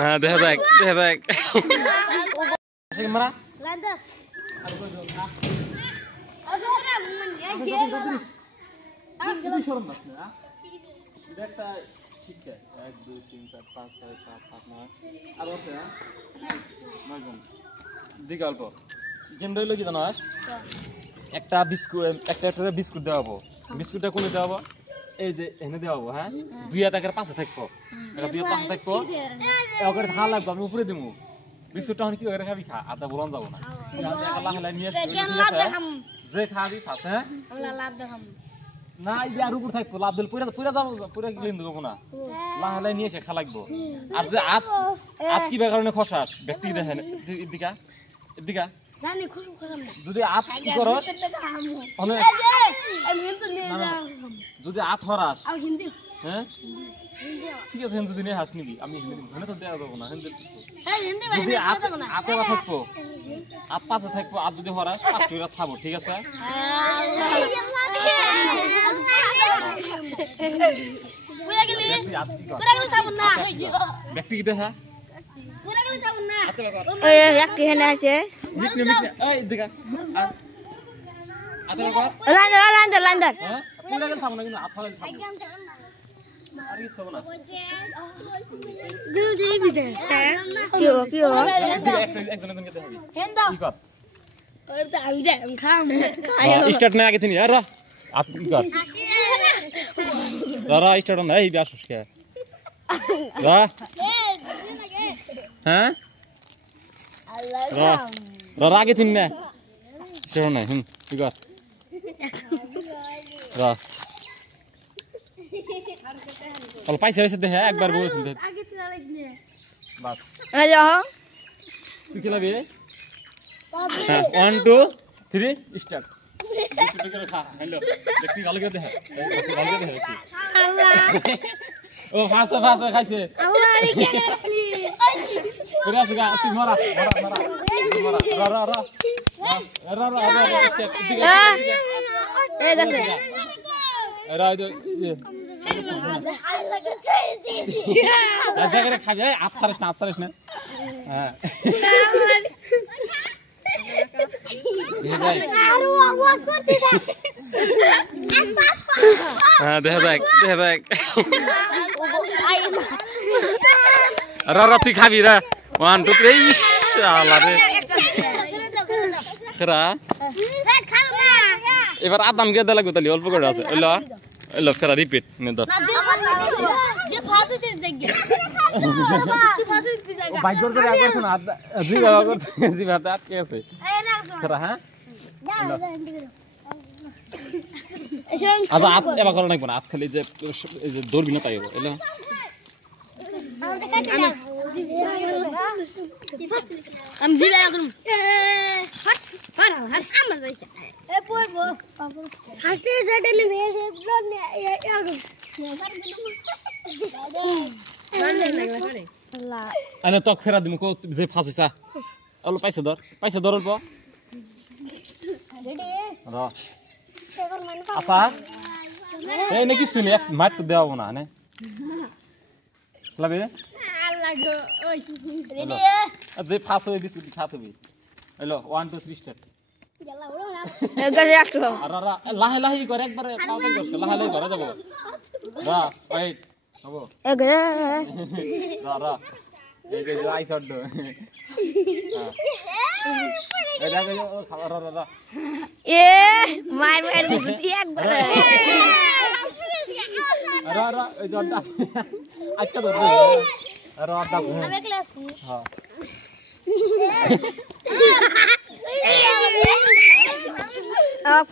হ্যাঁ দেখা যাক দেখা যাক মারা দিকে অল্প গেমটা হইলো কি জানো একটা বিস্কুট দেওয়াবো বিস্কুটটা কোনে দেওয়াবো এই যে এনে দেওয়াবো হ্যাঁ 2 টাকার পাশে থাকবো 2 পাশে থাকবো ওকে ভালো লাগবে আমি উপরে দিবো বিস্কুটটা কি করে খাবি খা আদা বলন যাবো না নিয়ে যে খাবি ফাস হ্যাঁ না এই আর উপর থাকবো লাভ দিল পুরা পুরা যাবো পুরা কি লিন দেবো না লাহালাই নিয়ে এসে খা লাগবো আর যে আত কি কারণে খসাস ব্যক্তি দেখেন এদিকা এদিকা জানি খুশু করাম না যদি আত কি করো অনেক যদি আত হরাস হ্যাঁ ঠিক আছে হিন্দু দিনে হাস নিবি আমি হিন্দু তো দেওয়া যাবো না হিন্দু যদি আতে থাকবো আত পাশে থাকবো আর যদি হরাস 5 টাকা খাবো ঠিক আছে ব্যক্তি কি দেখা स्टार्ट नहीं आगे थी यार आप कर रा स्टार्ट नहीं ब्यास उसके रा हैं रा रा आगे थी ना स्टार्ट नहीं कर रा और पैसे वैसे दे है एक बार बोल सुनते बस आ जाओ तू क्या लगे 1 2 3 स्टार्ट बिस्कुट के खा हेलो देखती गाल के दे है गाल के दे है ओ फासा फासा खाइছে अल्लाह रे के करली पूरा सगा तू मारा रा रा रा रा रा रा स्टार्ट ए गसे रा ये আচ্ছা করে খাবে আপ ফারস না হ্যাঁ হ্যাঁ দেখা যাক তুই খাবি রে 1 2 3 ইনশাআল্লাহ রে খরা এবার আদাম কে দেলা গতলি অল্প করে আছে এলো ফেরা রিপিট নে ধর যে ফাস হইছে জায়গা তুই ফাস হইছে জায়গা বাইক করে আগে শুন জি বাবা করতে জি বাবা আটকে আছে খরা হ্যাঁ আচ্ছা আপ এবা করে নাই না আপ খালি যে এই যে দৌড়বি না তাই হবে এলো আমি জি বাবা করুম পারা হাস আমার যাইছে এ পড়বো হাসতে জেডে ভেসে নে আল্লাহ আরে তো ফেরা দিমু কো যে ফাসিসা অল পয়সা ধর অল্প রেডি র আপা এই নাকি শুনি এক মার তো দেওয়া না নে লাগবে আল্লাহ গো ওই রেডি যে ফাস হই দিছি খাতবি হ্যালো 1 2 3 স্টার্ট গেলা ওরা এগারে একটু আরা লাহে লাহে করে একবারে পাউডার করছ লাহে লাহে করে যাব রা ওয়েট হবো এগারে রা এগে যাই ছড় হ্যাঁ এটা গো খাবার রা এ মার বুদ্ধি একবার রা এই জড়টা আজকে ধর রা দা আমি ক্লাস হ্যাঁ आप